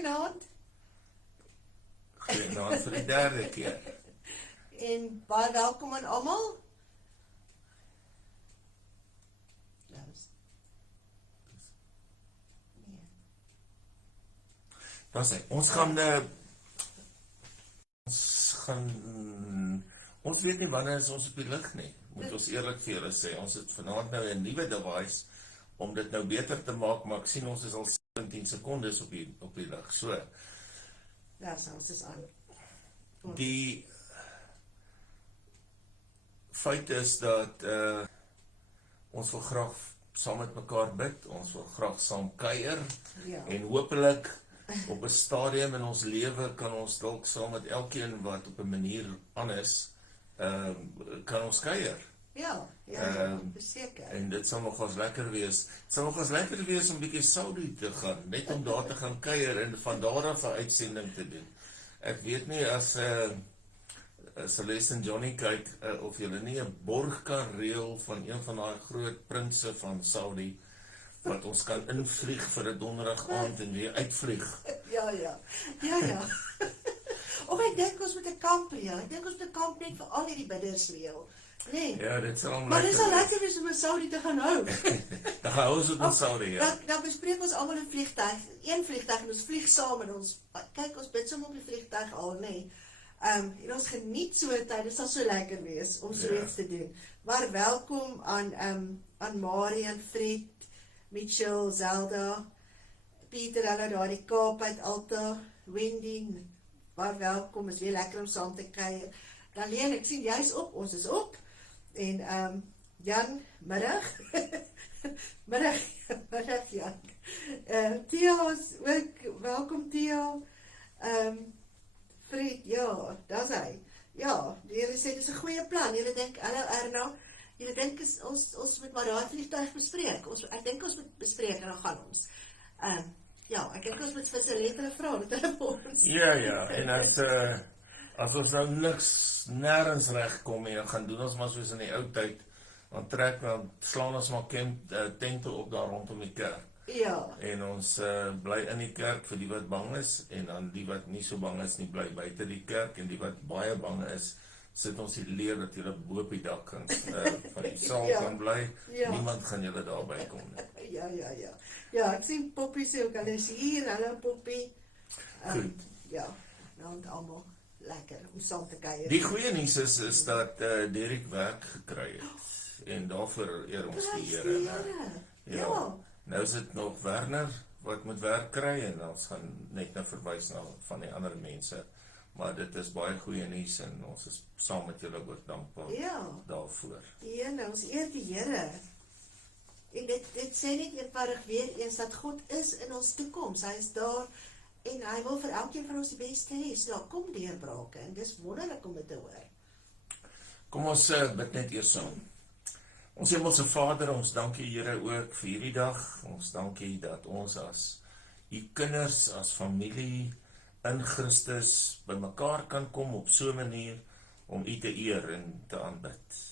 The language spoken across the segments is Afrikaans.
Goeienaand. Goeienaand vir die derde keer. En baie welkom aan almal. Ons weet nie wanneer is ons op die lig nie, moet ons eerlik vir julle sê. Ons het vanaand nou 'n nuwe device om dit nou beter te maak, maar ek sien ons is al 17 sekondes op die lig. So, ja, ons is aan. Die feit is dat ons wil graag saam met mekaar bid, ons wil graag saam kuier, Ja. en hopelik op 'n stadium in ons lewe kan ons dalk saam met elkeen wat op 'n manier anders kan ons kuier. Ja, beseker. En dit sal nogals lekker wees. Dit sal nogals lekker wees om bietjie Saudi te gaan, net om daar te gaan kuier en van daar af 'n uitsending te doen. Ek weet nie as Celeste en Johnny kyk of julle nie 'n borg kan reël van een van daai groot prinse van Saudi wat ons kan invlieg vir 'n donderdag aand en weer uitvlieg. Ja. Of ek dink ons moet 'n kamp reël. Ek dink ons moet 'n kamp net vir al hierdie bidders reël. Nee. Ja, dit sal Maar dit sal lekker wees om in Saudi te gaan hou. Dan gaan ons op Saudi, ja. Dan bespreek ons almal 'n vliegtuig, een vliegtuig en ons vlieg saam en ons kyk ons bid sommer op die vliegtuig al, nee. En ons geniet so 'n tyd. Dit sal so lekker wees om so iets te doen. Maar welkom aan Marie en Fred, Mitchell, Zelda, Pieter, hulle daar die Kaap uit Alta, Wendy, baie welkom, is weer lekker om saam te kuier. Darlene, ek sien jy's op, ons is op. En Jan, middag. middag Jan. Tia is ook, welkom Tia. Fred, ja, daar is hy. Ja, julle sê, dit is 'n goeie plan. Julle dink, hallo Erna, julle dink ons moet maar daai vliegtuig bespreek. Ek dink ons moet bespreek en dan gaan ons. Ja, ek dink ons moet vir Celeste vra, dat hulle vir ons. Ja, en as ons nou nêrens reg kom en dan gaan doen ons maar soos in die ou tyd, dan slaan ons maar tente op daar rondom die kerk. Ja. En ons bly in die kerk vir die wat bang is, en dan die wat nie so bang is nie, bly buite die kerk, en die wat baie bang is, sit ons die leer dat julle bo op die dak kan van die saal kan bly. Ja. Niemand gaan julle daarby kom nie. Ja, ek sien Poppy sê ook, hulle is hier, hallo Poppy. Goed. Ja, nou almal lekker om saam te kuier. Die goeie nuus is dat Derek werk gekry het, en daarvoor eer ons die Here. Ja. Nou is dit nog Werner wat moet werk kry, en ons gaan net nou verwys na van die ander mense. Maar dit is baie goeie nuus, en ons is saam met julle ook dankbaar daarvoor. Ja, nou ons eer die Here. En dit sê net eenvoudig weer eens dat God is in ons toekoms. Hy is daar en hy wil vir elkeen van ons die beste hê. So daar kom deurbrake en dis wonderlik om dit te hoor. Kom ons bid net eers saam. Ons Hemelse Vader, ons dank U Here ook vir hierdie dag. Ons dank U dat ons as U kinders, as familie in Christus by mekaar kan kom op so 'n manier om U te eer en te aanbid.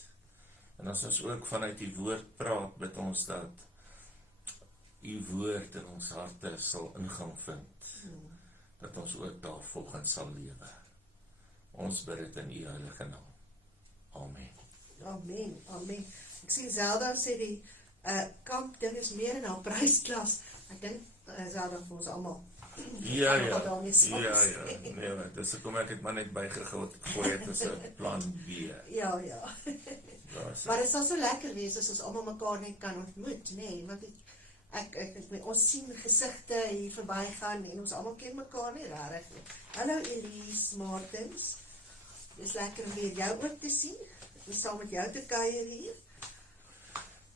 En as ons ook vanuit U woord praat, bid ons dat U woord in ons harte sal ingang vind. Dat ons ook daarvolgens sal lewe. Ons bid dit in U heilige naam. Amen. Amen. Ek sien Zelda sê die kamp ding is meer in haar prysklas. Ek dink Zelda vir ons almal. Ja, nee, dis kom ek het maar net bygegooi het as 'n plan B. Ja. Maar dit sal so lekker wees as ons almal mekaar net kan ontmoet, nee, want ons sien gesigte hier verbygaan en ons almal ken mekaar nie regtig. Hallo Elise Martins. Dis lekker om weer jou ook te sien. Ek is saam met jou te kuier hier.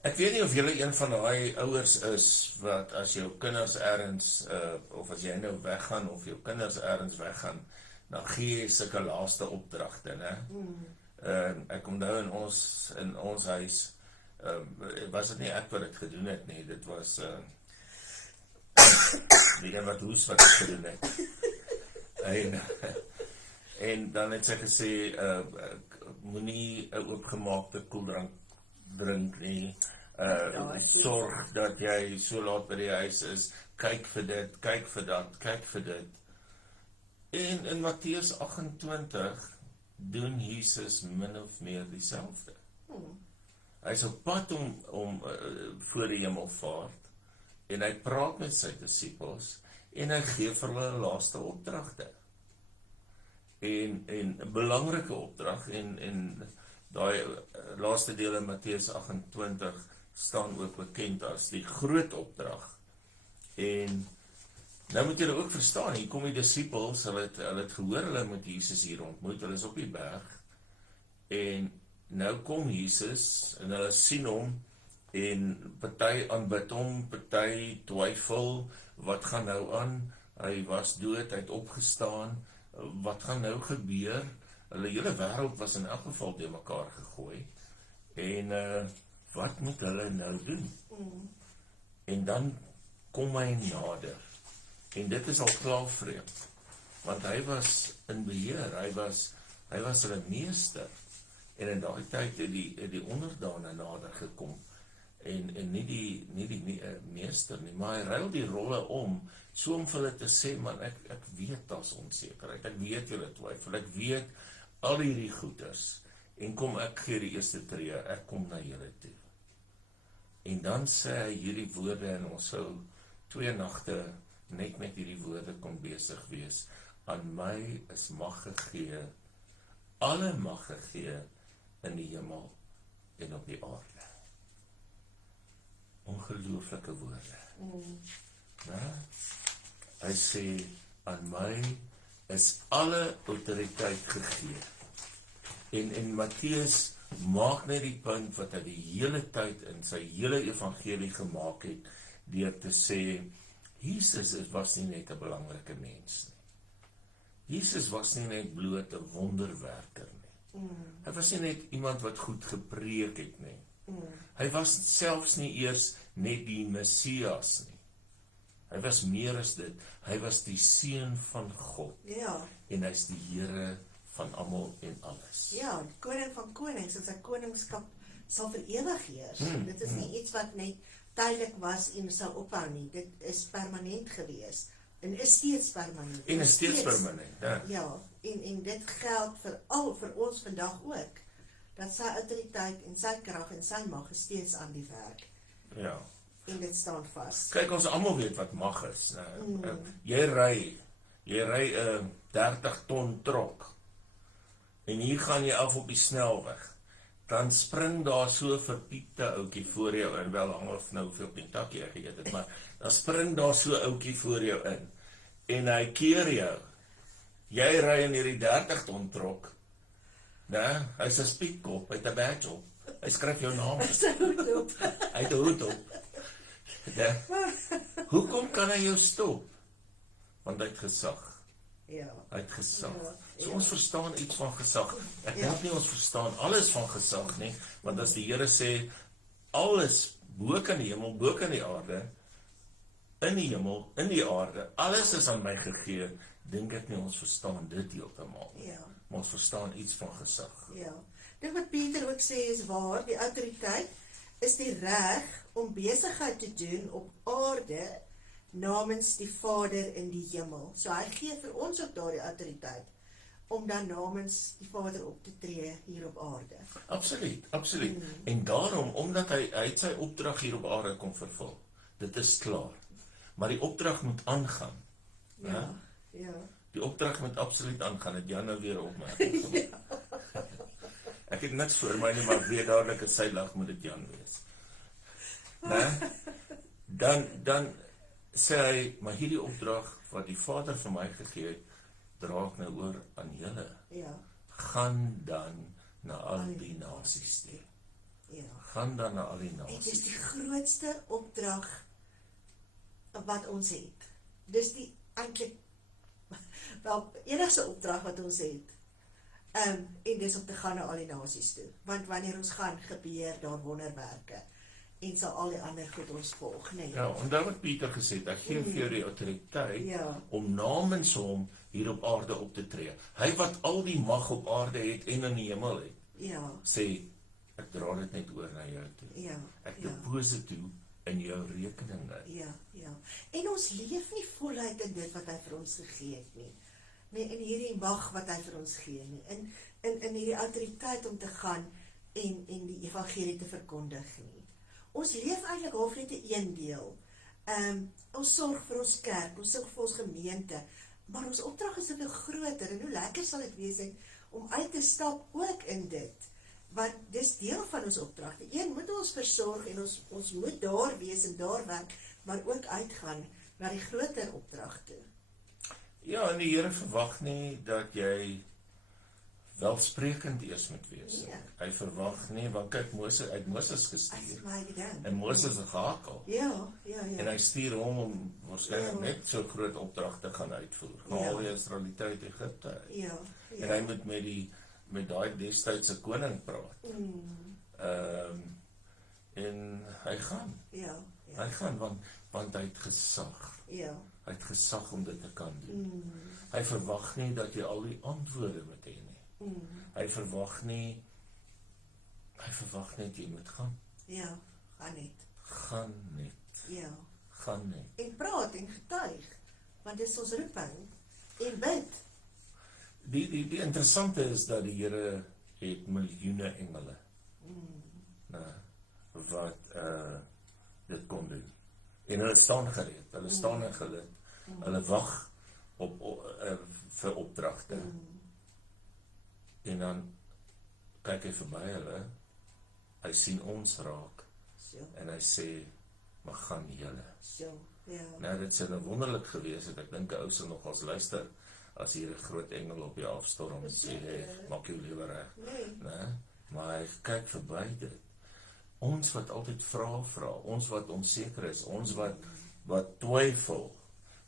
Ek weet nie of jy een van daai ouers is wat as jou kinders ergens of as jy nou weggaan of jou kinders ergens weggaan, dan gee jy sulke laaste opdragte, né? Ek onthou in ons huis was dit nie ek wat dit gedoen het nie, dit was die een wat hoes wat dit gedoen het. En dan het sy gesê moenie 'n oopgemaakte koeldrank drink nie, sorg dat jy so laat by die huis is, kyk vir dit, kyk vir dat, kyk vir dit. En in Matteus 28 doen Jesus min of meer dieselfde. Hy is op pad om voor die hemelvaart, en hy praat met sy disippels, en hy gee vir hulle 'n laaste opdragte. En 'n belangrike opdrag, en daai laaste deel in Matteus 28 staan ook bekend as die groot opdrag. En nou moet julle ook verstaan, hier kom die disippels, hulle het gehoor, hulle moet Jesus hier ontmoet, hulle is op die berg, en nou kom Jesus, en hulle sien hom, en party aanbid hom, party twyfel, wat gaan nou aan, hy was dood, hy het opgestaan, wat gaan nou gebeur, hulle hele wêreld was in elk geval te mekaar gegooi, en wat moet hulle nou doen? En dan kom hy nader, en dit is al klaar vreemd, want hy was in beheer, hy was hulle meester, en in daai tyd het die onderdane nader gekom, en nie die meester nie, maar hy ruil die rolle om, so om vir hulle te sê, man, ek weet daar's onsekerheid, ek weet julle twyfel, ek weet al hierdie goeders, en kom ek gee die eerste tree, ek kom na julle toe. En dan sê hy hierdie woorde, en ons sou 2 nagte net met hierdie woorde kon besig wees, aan my is mag gegee, alle mag gegee in die hemel en op die aarde. Ongelooflike woorde. Hy sê, aan my is alle autoriteit gegee. En Matteus maak net die punt wat hy die hele tyd in sy hele evangelie gemaak het, deur te sê, Jesus was nie net 'n belangrike mens nie. Jesus was nie net bloot 'n wonderwerker nie. Hy was nie net iemand wat goed gepreek het nie. Hy was selfs nie eers net die Messias nie. Hy was meer as dit. Hy was die Seun van God. Ja. En hy's die Here van almal en alles. Ja, die koning van konings, en sy koningskap sal vir ewig heers. Dit is nie iets wat net tydelik was en sal ophou nie. Dit is permanent gewees. En is steeds permanent. En is steeds permanent, ja. Ja, en dit geld vir ons vandag ook. Dat sy autoriteit en sy krag en sy mag is steeds aan die werk. Ja. En dit staan vas. Kyk, ons almal weet wat mag is. Jy ry 'n 30 ton trok. En hier gaan jy af op die snelweg. Dan spring daar so 'n verpiepte ouetjie voor jou in, wel hang of nou hoeveel Kentucky jy geëet het, maar dan spring daar so 'n ouetjie voor jou in, en hy keer jou. Jy ry in hierdie 30 ton trok, hy's 'n speedkop, hy het 'n badge op, hy skryf jou naam, hy het 'n hoed op. Hoekom kan hy jou stop? Want hy het gesag. Ja. Hy het gesag. So ons verstaan iets van gesag. Ek dink nie ons verstaan alles van gesag nie, want as die Here sê, alles bo kan die hemel, bo kan die aarde, in die hemel, in die aarde, alles is aan my gegee, dink ek nie ons verstaan dit heeltemal. Ja. Maar ons verstaan iets van gesag. Ja. Dit wat Pieter ook sê is waar, die autoriteit is die reg om besigheid te doen op aarde namens die Vader in die hemel. So hy gee vir ons ook daardie autoriteit om dan namens die Vader op te tree hier op aarde. Absoluut, absoluut. En daarom, omdat hy het sy opdrag hier op aarde kom vervul. Dit is klaar. Maar die opdrag moet aangaan. Ja, ja. Die opdrag moet absoluut aangaan. Het Jan nou weer opmerking gemaak. Ek het niks voor my nie, maar ek weet dadelik in sy lag moet dit Jan wees. Dan sê hy, maar hierdie opdrag wat die Vader vir my gegee het, dra ek nou oor aan julle. Ja. Gaan dan na al die nasies toe. Ja. Gaan dan na al die Dit is nasies. die grootste opdrag wat ons het. Dis die eintlik wel enigste opdrag wat ons het. En dis om te gaan na al die nasies toe. Want wanneer ons gaan, gebeur daar wonderwerke. En sal al die ander goed ons volg, nee. Ja, onthou wat Pieter gesê het, ek gee vir jou die autoriteit Ja. om namens hom hier op aarde op te tree. Hy wat al die mag op aarde het en in die hemel het, Ja. sê, ek dra dit net oor na jou toe. Ja, Ek ja. deposit toe in jou rekeninge. Ja, ja. En ons leef nie voluit in dit wat hy vir ons gegee het nie. Nee, in hierdie mag wat hy vir ons gee nie. In hierdie autoriteit om te gaan en die evangelie te verkondig nie. Ons leef eintlik half net 'n eendeel. Ons sorg vir ons kerk, ons sorg vir ons gemeente, maar ons opdrag is soveel groter en hoe lekker sal dit wees om uit te stap ook in dit. Want dis deel van ons opdrag. Die een moet ons versorg en ons moet daar wees en daar werk, maar ook uitgaan na die groter opdrag toe. Ja, en die Here verwag nie dat jy welsprekend eers moet wees. Nee. Hy verwag nie, want kyk, Moses uit Moses As gestuur. my gedink. En Moses het gehakel. Ja. En hy stuur hom om waarskynlik Ja. net so groot opdrag te gaan uitvoer. Ja. Haal die Israeliete uit Egipte. Ja. En hy moet met daai destydse koning praat. En hy gaan. Ja. Hy gaan want hy het gesag. Ja. Hy het gesag om dit te kan doen. Hy verwag nie dat jy al die antwoorde moet hê nie. Hy verwag net jy moet gaan. Ja, gaan net. Gaan net. Ja. Gaan net. En praat en getuig, want dis ons roeping. En bid. Die interessante is dat die Here het miljoene engele. Wat dit kon doen. En hulle staan gereed. Hulle staan in gelid. Hulle wag vir opdragte. En dan kyk hy verby hulle. Hy sien ons raak. So, En hy sê, maar gaan julle. so, ja. Nou, dit sou wonderlik gewees het. Ek dink 'n ou sal nog als luister as hier 'n groot engel op jou afstorm en sê, hey, maak jou lewe reg. Nee. Maar hy kyk verby dit. Ons wat altyd vra, ons wat onseker is, ons wat twyfel,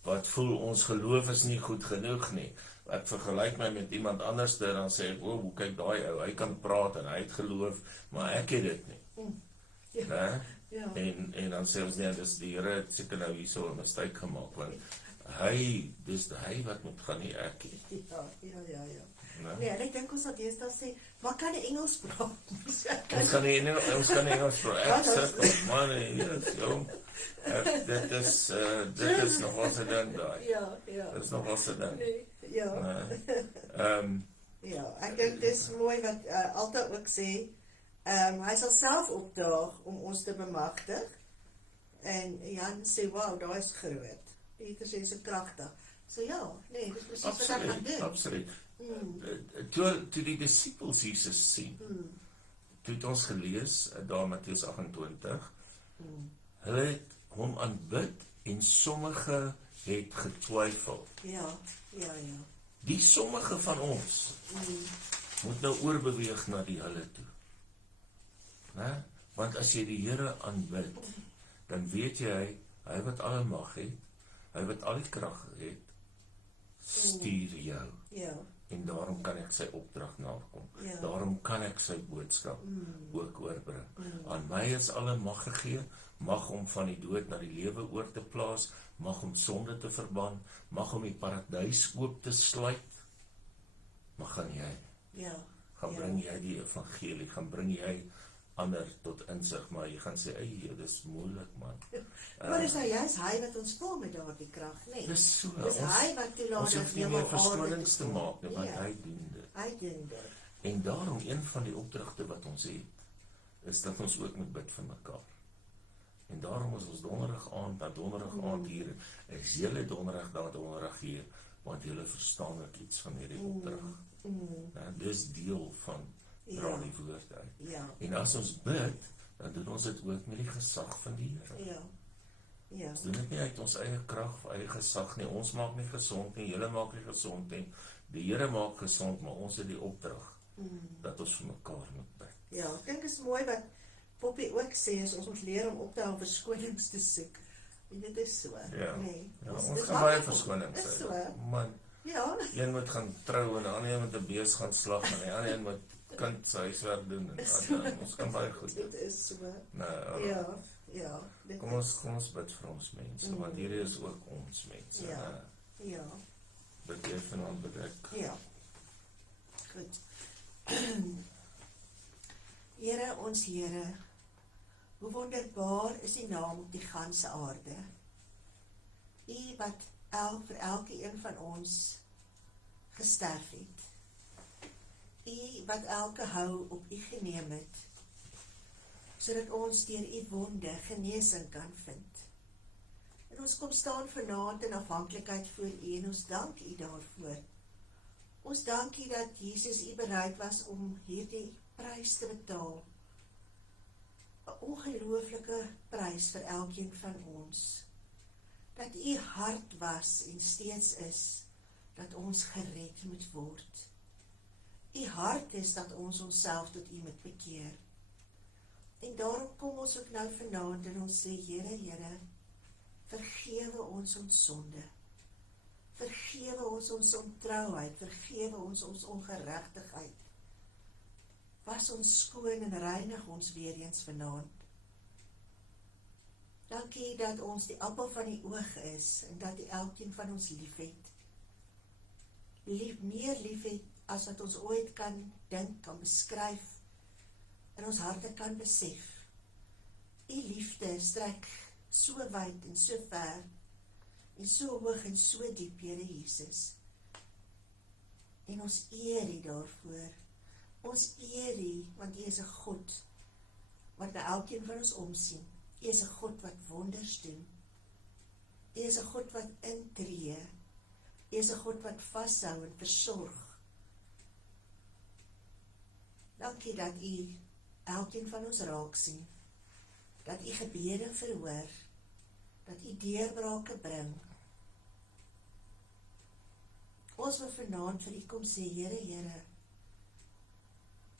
wat voel ons geloof is nie goed genoeg nie. Ek vergelyk my met iemand anders en dan sê ek, hoe kyk daai ou, hy kan praat en hy het geloof, maar ek het dit nie. Ja. En dan sê ons, nee, dis die Here het seker nou hierso 'n mistake gemaak, want dis hy wat moet gaan, nie ek nie. Ja. Nee. Nee, en ek dink ons sal deesdae sê, maar kan die Engels praat? Ons kan nie Engels praat. Ek sê, man, dit is nog wat se ding daai. Ja. Dit is nog wat se ding. Nee, ja. Ja, ek dink dis mooi wat altyd ook sê, hy sal self opdaag om ons te bemagtig. En Jan sê, wow, daai is groot. Pieter sê, so kragtig. So ja, nee, dis presies wat ek gaan doen. Absoluut. Toe die disippels Jesus sien, toe het ons gelees, daar Matteus 28, hulle het hom aanbid en sommige het getwyfel. Ja. Die sommige van ons moet nou oorbeweeg na die hulle toe. Want as jy die Here aanbid, dan weet jy, hy wat alle mag het, hy wat al die krag het, stuur jou. Ja. En daarom kan ek sy opdrag nakom. Ja. Daarom kan ek sy boodskap ook oorbring. Aan my is alle mag gegee, mag om van die dood na die lewe oor te plaas, mag om sonde te verban, mag om die paradys oop te sluit. Maar gaan jy, Ja. gaan bring jy die evangelie, gaan bring jy ander tot insig, maar jy gaan sê, dit is moeilik, man. Maar is nou juist hy wat ons vul met daardie krag, nee? Dis so, Dis hy wat toelaat ons hoef nie meer verskoning te maak, want hy doen dit. Hy doen dit. En daarom, een van die opdragte wat ons het, is dat ons ook moet bid vir mekaar. En daarom is ons donderdag aand hier, is julle donderdag hier, want julle verstaan ook iets van hierdie opdrag. Dis deel van dra die woord uit. Ja. En as ons bid, dan doen ons dit ook met die gesag van die Here. Ja. Ons doen dit nie uit ons eie krag, eie gesag nie. Ons maak nie gesond nie, julle maak nie gesond nie. Die Here maak gesond, maar ons het die opdrag dat ons vir mekaar moet bid. Ja, ek dink is mooi wat Poppy ook sê, is ons moet leer om op te hou verskonings te soek. En dit is so. Ja. Nee. Ons gaan baie verskonings Is so. Man, Ja. een moet gaan trou en die ander een moet 'n bees gaan slag en die ander een moet kind sy huiswerk doen. Ons kan baie goed doen. Dit is so. Nee, Ja. Kom ons bid vir ons mense, want hierdie is ook ons mense. Ja. Bid jy vanaand bid ek. Ja. Goed. Here, hoe wonderbaar is die naam op die ganse aarde. U wat vir elke een van ons gesterf het. U wat elke hou op u geneem het, sodat ons deur u wonde genesing kan vind. En ons kom staan vanaand in afhanklikheid voor u en ons dank u daarvoor. Ons dank u dat Jesus u bereid was om hierdie prys te betaal. 'n Ongelooflike prys vir elkeen van ons. Dat u hart was en steeds is, dat ons gered moet word. U hart is dat ons onsself tot u moet bekeer. En daarom kom ons ook nou vanaand en ons sê, Here, vergewe ons ons sonde. Vergewe ons ons ontrouheid, vergewe ons ons ongeregtigheid. Was ons skoon en reinig ons weer eens vanaand. Dankie dat ons die appel van die oog is en dat u elkeen van ons liefhet. Meer liefhet as wat ons ooit kan dink, kan beskryf, en ons harte kan besef. U liefde strek so wyd en so ver, en so hoog en so diep, Here Jesus. En ons eer u daarvoor. Ons eer u, want u is 'n God wat na elkeen van ons omsien. U is 'n God wat wonders doen. U is 'n God wat intree. U is 'n God wat vashou en versorg. Dankie dat u elkeen van ons raak sien. Dat u gebede verhoor. Dat u deurbrake bring. Ons wil vanaand vir u kom sê, Here,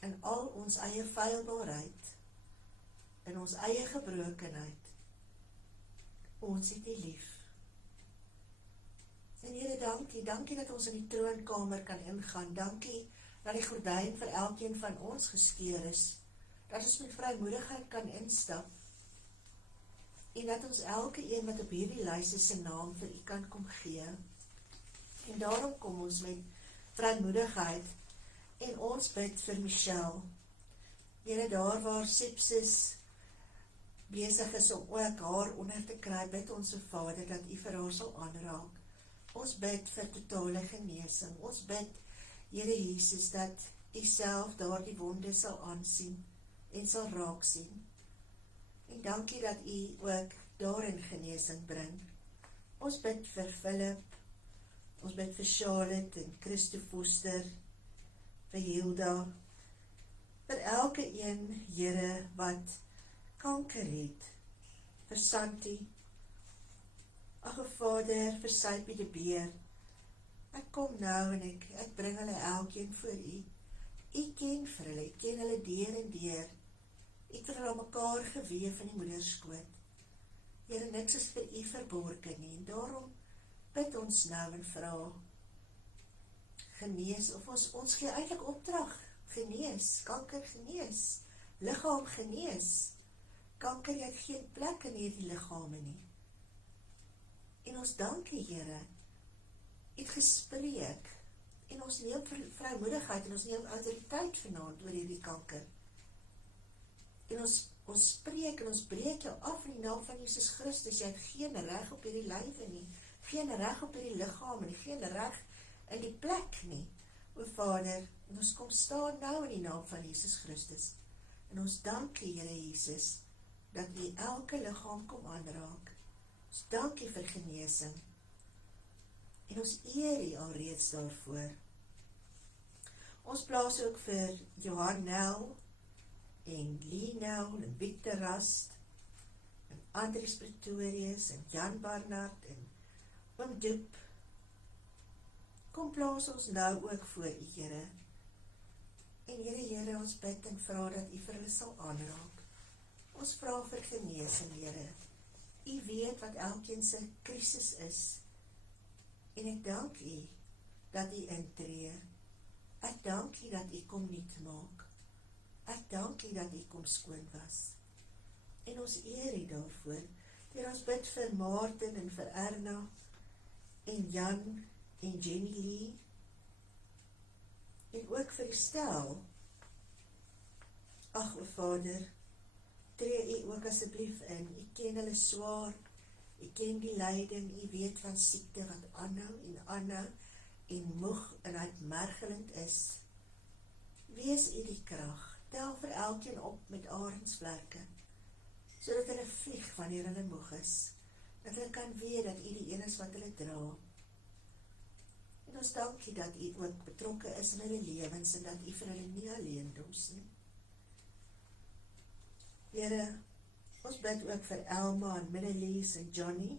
in al ons eie feilbaarheid, in ons eie gebrokenheid, ons het u lief. En Here, dankie dat ons in die troonkamer kan ingaan, dankie dat die gordyn vir elkeen van ons geskeur is, dat ons met vrymoedigheid kan instap, en dat ons elke een wat op hierdie lys is se naam vir u kan kom gee. En daarom kom ons met vrymoedigheid, en ons bid vir Michelle. Here, daar waar sepsis besig is om ook haar onder te kry, bid ons Vader dat u vir haar sal aanraak. Ons bid vir totale genesing. Ons bid, Here Jesus, dat u self daardie wonde sal aansien en sal raak sien. En dankie dat u ook daarin genesing bring. Ons bid vir Philip, ons bid vir Charlotte en Christo Foster, vir Hilda, vir elke een, Here, wat kanker het, vir Santi, ag Vader, vir Sypie de Beer. Ek kom nou en ek bring hulle elkeen voor u. U ken vir hulle, u ken hulle deur en deur. U het hulle aan mekaar geweef in die moederskoot. Here, niks is vir u verborgen nie, en daarom bid ons nou en vra, genees, of ons gee eintlik opdrag, genees, kanker genees, liggaam genees. Kanker het geen plek in hierdie liggame nie. En ons dankie, Here, u het gespreek, en ons neem vrymoedigheid, en ons neem autoriteit vanaand oor hierdie kanker. En ons spreek, en ons breek jou af in die naam van Jesus Christus. Jy het geen reg op hierdie lywe nie, geen reg op hierdie liggame nie, geen reg in die plek nie. O Vader, en ons kom staan nou in die naam van Jesus Christus. En ons dankie, Here Jesus, dat u elke liggaam kom aanraak. Ons dankie vir genesing. En ons eer u alreeds daarvoor. Ons plaas ook vir Johan Nel, en Lee Nel, en Victor Rast, en Andries Pretorius, en Jan Barnard, en Oom Doep. Kom plaas ons nou ook voor u, Here. En Here, ons bid en vra dat u vir hulle sal aanraak. Ons vra vir genesing, Here. U weet wat elkeen se krisis is. En ek dank u dat u intree. Ek dank u dat u kom nuut maak. Ek dank u dat u kom skoon was. En ons eer u daarvoor. Here, ons bid vir Maarten en vir Erna, en Jan, en Jenny Lee, en ook vir die stel, Ag, o Vader, tree U ook asseblief in. U ken hulle swaar, U ken die lyding, U weet van siekte wat aanhou en moeg en uitmergelend is. Wees U die krag, tel vir elkeen op met arendsvlerke, sodat hulle vlieg wanneer hulle moeg is, dat hulle kan weet dat U die een is wat hulle dra. En ons dank U dat U ook betrokke is in hulle lewens en dat U vir hulle nie alleen los nie. Here, ons bid ook vir Elma en Minnelies en Johnny,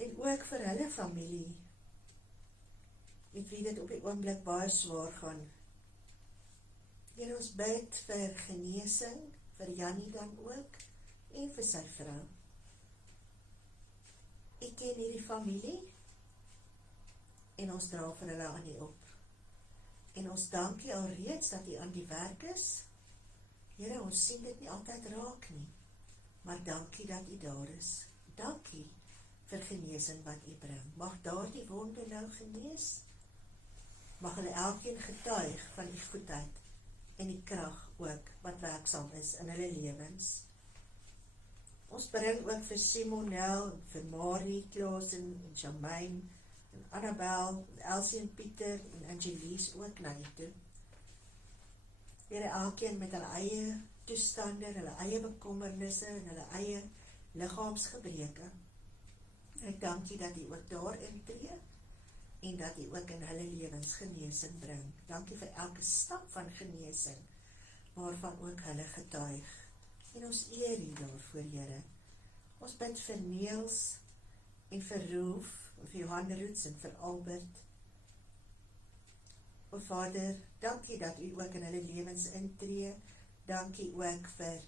en ook vir hulle familie, met wie dit op die oomblik baie swaar gaan. Here, ons bid vir genesing, vir Jannie dan ook, en vir sy vrou. Ek ken hierdie familie, en ons dra vir hulle aan U op. En ons dank U alreeds dat U aan die werk is. Here, ons sien dit nie altyd raak nie, maar dankie dat U daar is. Dankie vir genesing wat U bring. Mag daardie wonde nou genees. Mag hulle elkeen getuig van U goedheid en die krag ook wat werksaam is in hulle lewens. Ons bring ook vir Simonel, en vir Marie, Klaas en Jamaine, en Annabel, en Elsie en Pieter, en Angelies ook na U toe. Here, elkeen met hulle eie toestande, hulle eie bekommernisse, en hulle eie liggaamsgebreke. Ek dank U dat U ook daarin tree, en dat U ook in hulle lewens genesing bring. Dankie vir elke stap van genesing, waarvan ook hulle getuig. En ons eer U daarvoor, Here. Ons bid vir Niels, en vir Roof, en vir Johan Roots, en vir Albert. O Vader, dankie dat U ook in hulle lewens intree. Dankie ook vir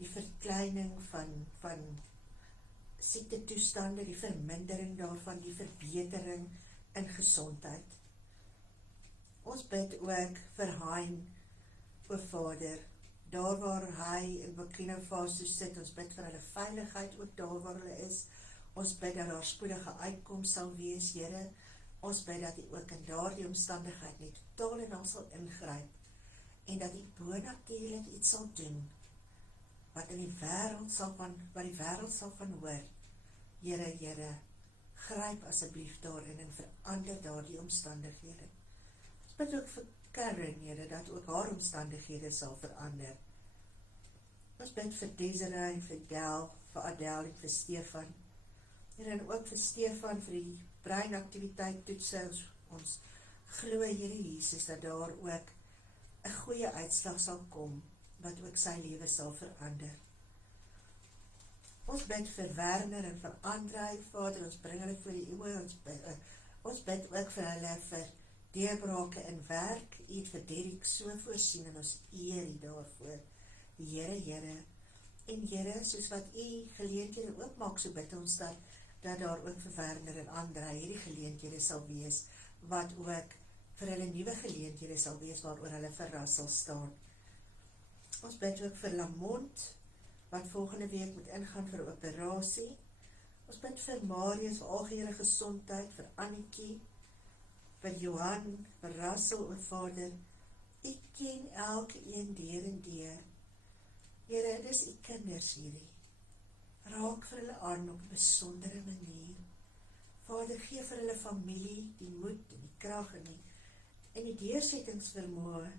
die verkleining van siektetoestande, die vermindering daarvan, die verbetering in gesondheid. Ons bid ook vir Hein, o Vader, daar waar hy in Burkina Faso sit, ons bid vir hulle veiligheid ook daar waar hulle is. Ons bid dat daar spoedige uitkoms sal wees, Here. Ons bid dat U ook in daardie omstandigheid net totaal en al sal ingryp, en dat U bonatuurlik iets sal doen, wat die wêreld sal van hoor. Here, gryp asseblief daarin en verander daardie omstandighede. Ons bid ook vir Karen, Here, dat ook haar omstandighede sal verander. Ons bid vir Desiree en vir Del, vir Adele en vir Stefan. Here, en ook vir Stefan vir die breinaktiwiteit toetse. Ons glo, Here Jesus, dat daar ook 'n goeie uitslag sal kom, wat ook sy lewe sal verander. Ons bid vir Werner en vir Andrei, Vader, ons bring hulle voor die oë, ons bid ook vir hulle vir deurbrake in werk. U het vir Derek so voorsien en ons eer U daarvoor. Here, en Here, soos wat U geleenthede oopmaak, so bid ons dat daar ook vir Werner en Andrei hierdie geleenthede sal wees, wat ook vir hulle nuwe geleenthede sal wees, waaroor hulle verras sal staan. Ons bid ook vir Lamont, wat volgende week moet ingaan vir operasie. Ons bid vir Marius, vir algehele gesondheid, vir Annetjie, vir Johan, vir Russell, o Vader. U ken elke een deur en deur. Here, dit is U kinders hierdie. Raak vir hulle aan op 'n besondere manier. Vader, gee vir hulle familie die moed en die krag en die deursettingsvermoë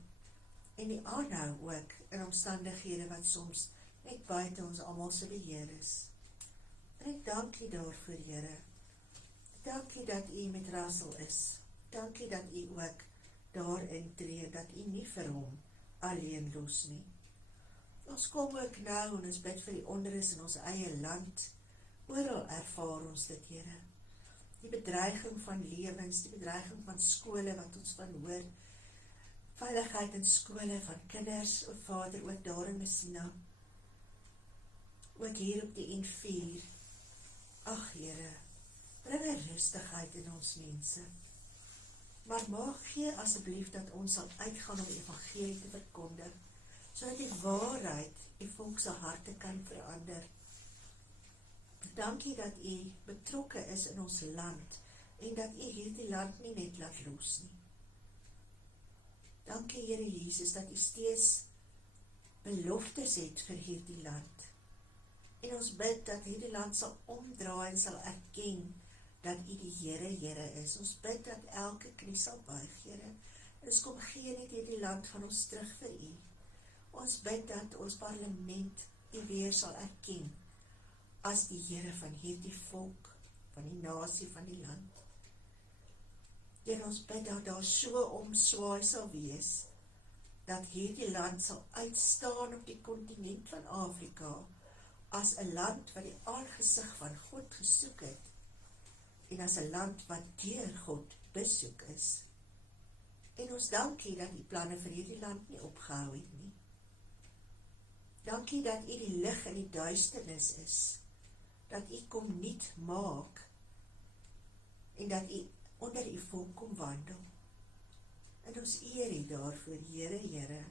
en die aanhou ook in omstandighede wat soms net buite ons almal se beheer is. En ek dank U daarvoor, Here. Dankie dat U met Russell is. Dankie dat U ook daarin tree, dat U nie vir hom alleen los nie. Ons kom ook nou en ons bid vir die onrus in ons eie land. Oral ervaar ons dit, Here. Die bedreiging van lewens, die bedreiging van skole wat ons van hoor, veiligheid in skole van kinders, o Vader, ook daar in Messina, ook hier op die N4. Ag, Here, bring 'n rustigheid in ons mense. Maar mag gee asseblief dat ons sal uitgaan om die evangelie te verkondig, sodat die waarheid die volk se harte kan verander. Dankie dat U betrokke is in ons land en dat U hierdie land nie net laat los nie. Dankie Here Jesus, dat U steeds beloftes het vir hierdie land. En ons bid dat hierdie land sal omdraai en sal erken dat U die Here is. Ons bid dat elke knie sal buig, Here. Ons kom gee net hierdie land van ons terug vir U. Ons bid dat ons parlement U weer sal erken as die Here van hierdie volk, van die nasie, van die land. Here, ons bid dat daar so omswaai sal wees, dat hierdie land sal uitstaan op die kontinent van Afrika, as 'n land wat die aangesig van God gesoek het, en as 'n land wat deur God besoek is. En ons dankie dat die planne vir hierdie land nie opgehou het nie. Dankie dat U die lig in die duisternis is, dat U kom nuut maak, en dat U onder U volk kom wandel. En ons eer U daarvoor, Here.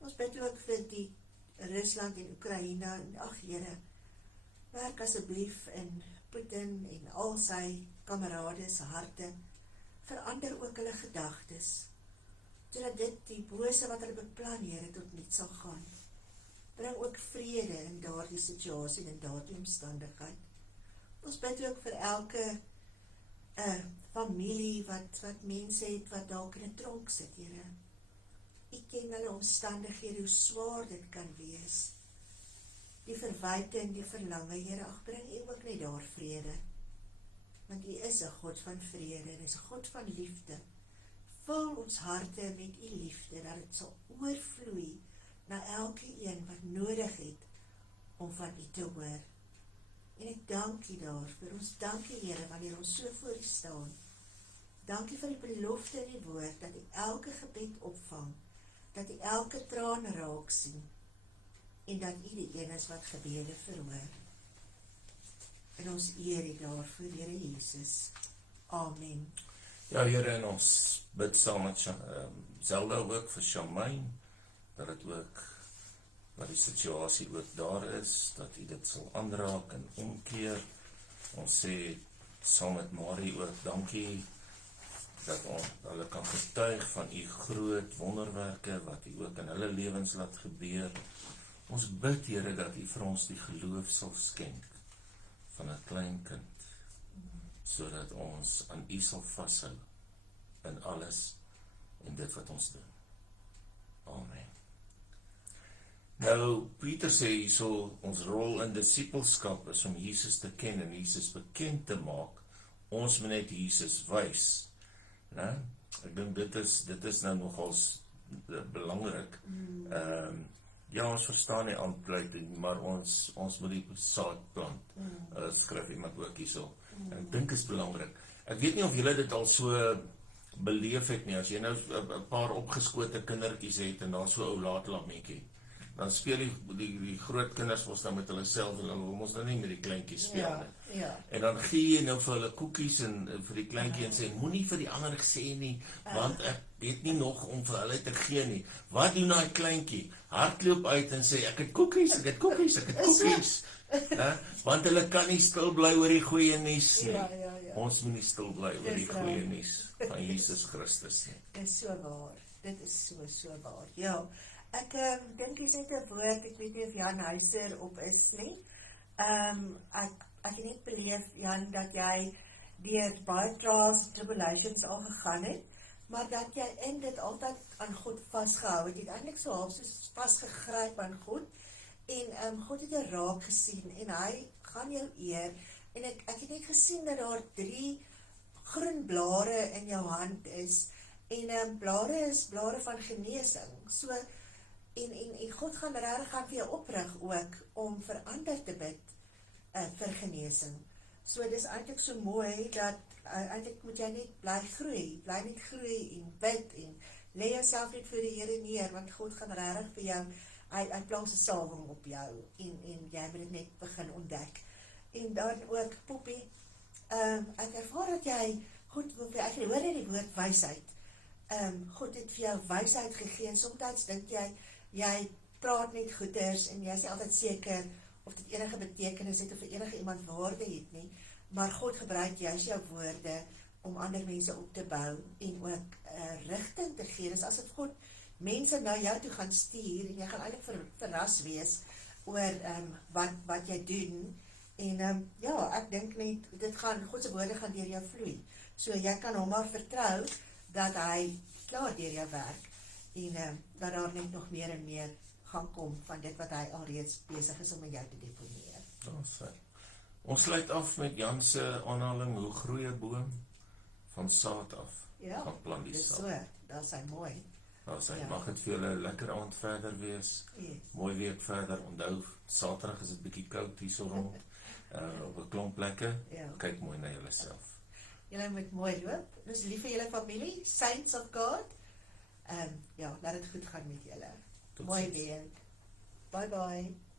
Ons bid ook vir die Rusland en Oekraïne, en ag Here, werk asseblief in Putin en al sy kamerade se harte, verander ook hulle gedagtes, sodat dit die bose wat hulle beplan, Here, tot niet sal gaan. Bring ook vrede in daardie situasie en in daardie omstandigheid. Ons bid ook vir elke familie wat mense het wat dalk in 'n tronk sit, Here. U ken hulle omstandighede, hoe swaar dit kan wees. Die verwyte en die verlange, Here, ag bring U ook net daar vrede. Want U is 'n God van vrede, en is 'n God van liefde. Vul ons harte met U liefde, dat dit sal oorvloei na elke een wat nodig het om van U te hoor. En ek dank U daarvoor. Ons dank U, Here, wanneer ons so voor U staan. Dankie vir die belofte in die woord, dat U elke gebed opvang, dat U elke traan raak sien, en dat U die een is wat gebede verhoor. En ons eer U daarvoor, Here Jesus. Amen. Ja, Here, en ons bid saam met Zelda ook vir Shamaine, dat het ook, wat die situasie ook daar is, dat U dit sal aanraak en omkeer. Ons sê saam met Marie ook, dankie, dat hulle kan getuig van U groot wonderwerke, wat U ook in hulle lewens laat gebeur. Ons bid, Here, dat U vir ons die geloof sal skenk, van 'n klein kind, sodat ons aan U sal vashou, in alles, en dit wat ons doen. Amen. Nou, Pieter sê hierso, ons rol in disipelskap is om Jesus te ken en Jesus bekend te maak. Ons moet net Jesus wys. Nou, ek dink dit is nou nogals belangrik. Ja, ons verstaan die aanpleiting, maar ons moet die saad plant. Skryf iemand ook hierso. En ek dink is belangrik. Ek weet nie of julle dit al so beleef het nie, as jy nou 'n paar opgeskote kindertjies het en daar so 'n ou laat lammetjie, dan speel die groot kinders mos nou met hulle self, en hulle mos nou nie met die kleintjies speel nie. Ja. En dan gee jy nou vir hulle koekies en vir die kleintjie en sê, moenie vir die ander sê nie, want ek weet nie nog om vir hulle te gee nie. Wat doen daai kleintjie? Hardloop uit en sê, ek het koekies. Want hulle kan nie stil bly oor die goeie nuus nie. Ja. Ons moet nie stil bly oor die goeie nuus van Jesus Christus nie. Dit is so waar. Dit is so waar. Ja. Ek dink jy sê 'n woord, ek weet nie of Jan Huiser op is nie. Ek het net beleef, Jan, dat jy deur baie trials, tribulations al gegaan het, maar dat jy in dit altyd aan God vasgehou het. Jy het eintlik so half soos vasgegryp aan God, en God het jou raak gesien, en hy gaan jou eer, en ek het net gesien dat daar 3 groen blare in jou hand is, en blare is blare van genesing, so, en God gaan regtig vir jou oprig ook, om vir ander te bid, vir genesing. So dis eintlik so mooi, dat eintlik moet jy net bly net groei, en bid, en lê jouself net vir die Here neer, want God gaan regtig vir jou, hy plaas 'n salwing op jou, en jy moet dit net begin ontdek. En dan ook, Poppie, ek ervaar dat jy, goed, ek hoor in die woord wysheid, God het vir jou wysheid gegee, en soms dink jy praat net goeders, en jy is altyd seker, of dit enige betekenis het, of vir enige iemand waarde het nie, maar God gebruik juist jou woorde, om ander mense op te bou en ook rigting te gee. Dis asof God mense na jou toe gaan stuur en jy gaan eintlik verras wees oor wat jy doen. En ja, ek dink net God se woorde gaan deur jou vloei. So jy kan hom maar vertrou dat hy klaar deur jou werk en dat daar net nog meer en meer gaan kom van dit wat hy alreeds besig is om in jou te deponeer. Ons sluit af met Jan se aanhaling, hoe groei 'n boom van saad af. Ja, van plant die dis saad. so, dat is hy mooi. Mag het vir julle 'n lekker aand verder wees. Yes. Mooi week verder. Onthou, Saterdag is dit bietjie koud hier so rond. Op 'n klomp plekke. Ja. Kyk mooi na julleself. Julle moet mooi loop. Ons is lief vir julle familie, saints of God. Ja, laat dit goed gaan met julle. Tot Mooi ziens. week. Bye bye.